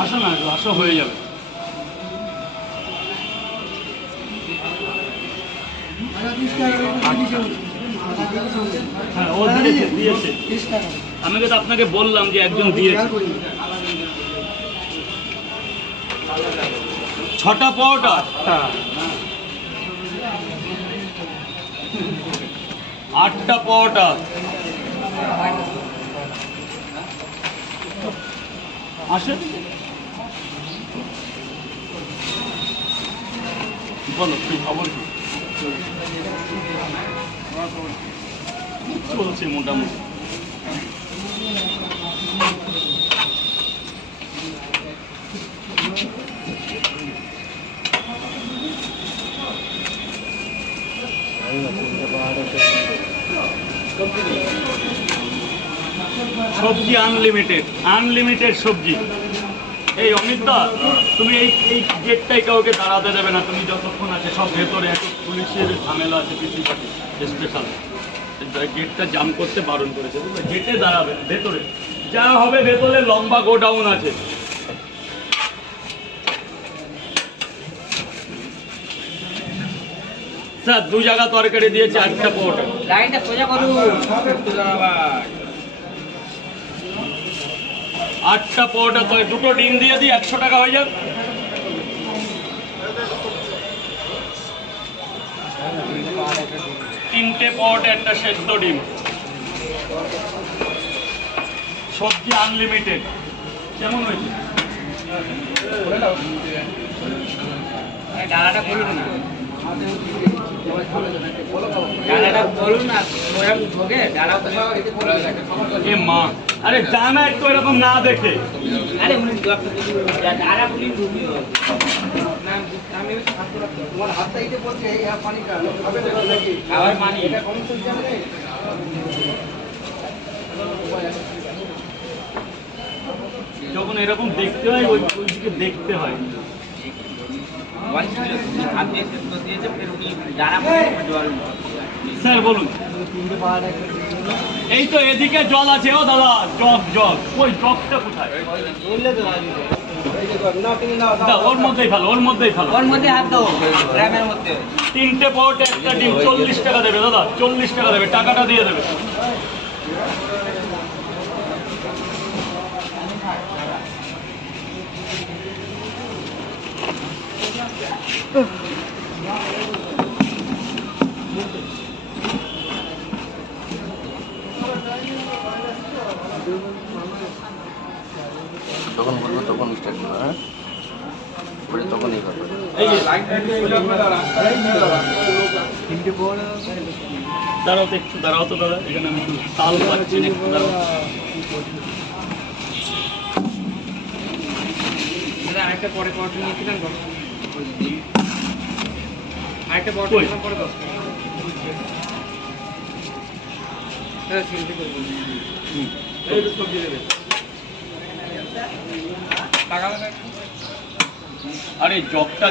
আসো না, আসো, হয়ে যাবে। হ্যাঁ, ও দিয়েছে। আমি তো আপনাকে বললাম যে একজন দিয়েছে। 6টা পরোটা, 8টা পরোটা, আসে বলো তুই খবর কি চলছে মোটামুটি। সবজি আনলিমিটেড সবজি। এই অমিতদা, তুমি এই গেটটাই কাউকে দাঁড়াতে দেবে না, তুমি যতক্ষণ আছে সব ভেতরে এক পুলিশের ঝামেলা আছে, পিসি পার্টি স্পেশাল গেটটা জাম করতে বারণ করেছে। গেটে দাঁড়াবে ভেতরে যা হবে, ভেতরে লম্বা গোডাউন আছে। স্যার 2 জায়গা তরকারি দিয়েছে, 8টা পরোটা। লাইনটা সোজা করুন। 8টা পরোটা, তো 2টো ডিম দিয়ে দিই, 100 টাকা হয়ে যাবে। 3টে পরোটা, 1টা সেদ্ধ ডিম। সবজি আনলিমিটেড। কেমন হয়েছে? ডালাটা বলুন না, ডালাটা বলুন না, এ মা, আরে জানা একটু এরকম না দেখে। আরে যখন এরকম দেখতে হয়, ওই দিকে দেখতে হয়। স্যার বলুন। এই তো এদিকে জল আছে। ও দাদা, জগ ওই জগটা কোথায়? ওর মধ্যেই ভালো, ওর মধ্যেই হাত দাও। 3টে পরোটা, 1টা ডিম, 40 টাকা দেবে দাদা, 40 টাকা দেবে, টাকাটা দিয়ে দেবে। যখন বলবো তখন স্টার্ট করো, হ্যাঁ বলে তখন এই করবে। দাঁড়াও তো একটু, দাঁড়াও তো দাদা, এখানে আমি তাল পাচ্ছি না, একটু দাঁড়াও। আরেকটা পরে পরোটা নিয়েছিলেন, আরেকটা পরোটা পরে 10 টাকা। আরে জগটা